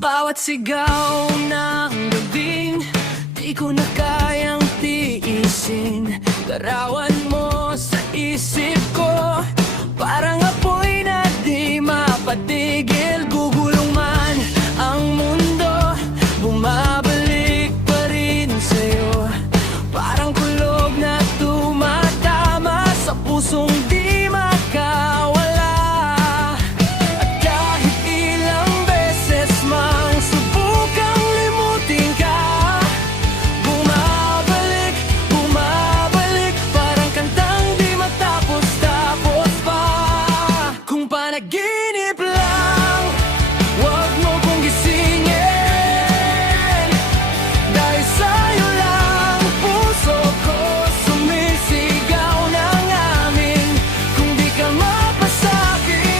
bawat sigaw ng gabing di ko na kayang tiisin. Larawan mo sa isip ko, parang apoy na di mapatigil. Gugulong man ang mundo, bumabalik pa rin sa'yo. Parang kulog na tumatama sa pusong di makawala. At kahit ilang beses mang subukang limutin ka, bumabalik, bumabalik, parang kantang di matapos-tapos pa. Kung panaginip lang, wag mo kong gisingin, dahil sa'yo lang puso ko sumisigaw ng amin. Kung di ka mapasakin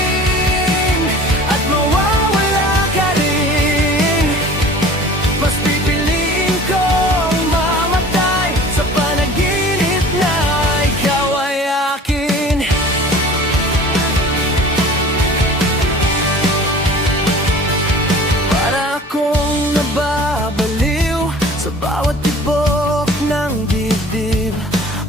at mawawala ka rin, mas pipiliin kong mamatay sa panaginip na ikaw ay akin. Para akong nababaliw sa bawat tibok ng dibdib.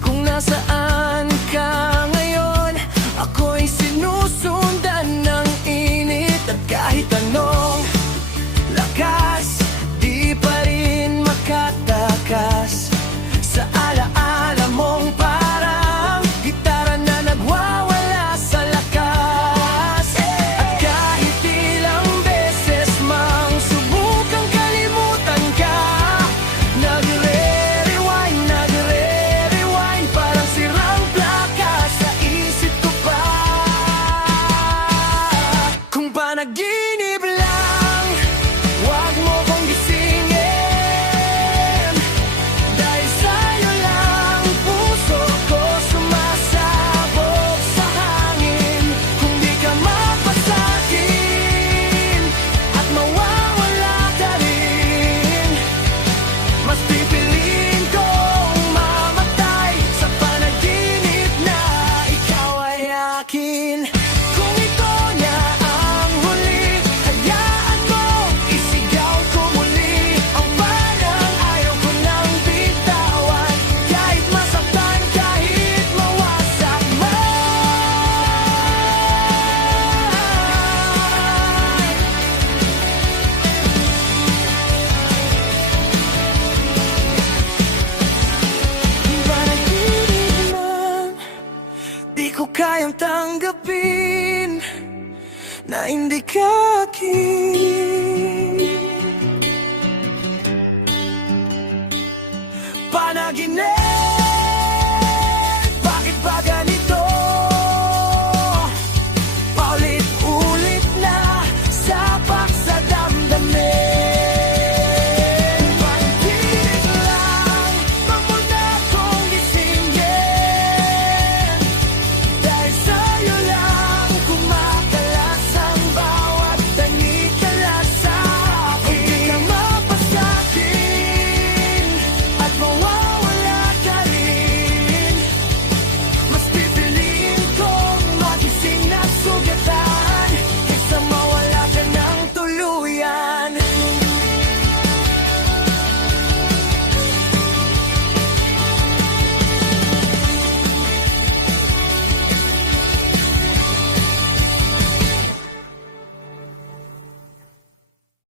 Kung nasaan ka ngayon, ako'y sinusundan ng init. At kahit anong lakas, di pa rin makatakas sa alaala mong parang gitara na nagwawala sa lakas. At kahit ilang beses mang subukang kalimutan ka, nagre-rewind, parang sirang plaka sa isip ko pa. Kung panaginip lang, wag mo kong gisingin, dahil sa'yo lang puso ko sumasabog sa hangin. Kung di ka mapasakin at mawawala ka rin, mas pipiliin kong mamatay sa panaginip na ikaw ay akin. Kung ito na ang huli, hayaan mo isigaw ko muli ang parang ayaw ko nang bitawan. Kahit masaktan, kahit mawasak man. Panaginip man, di ko kayang tanggapin na hindi ka akin. Panaginip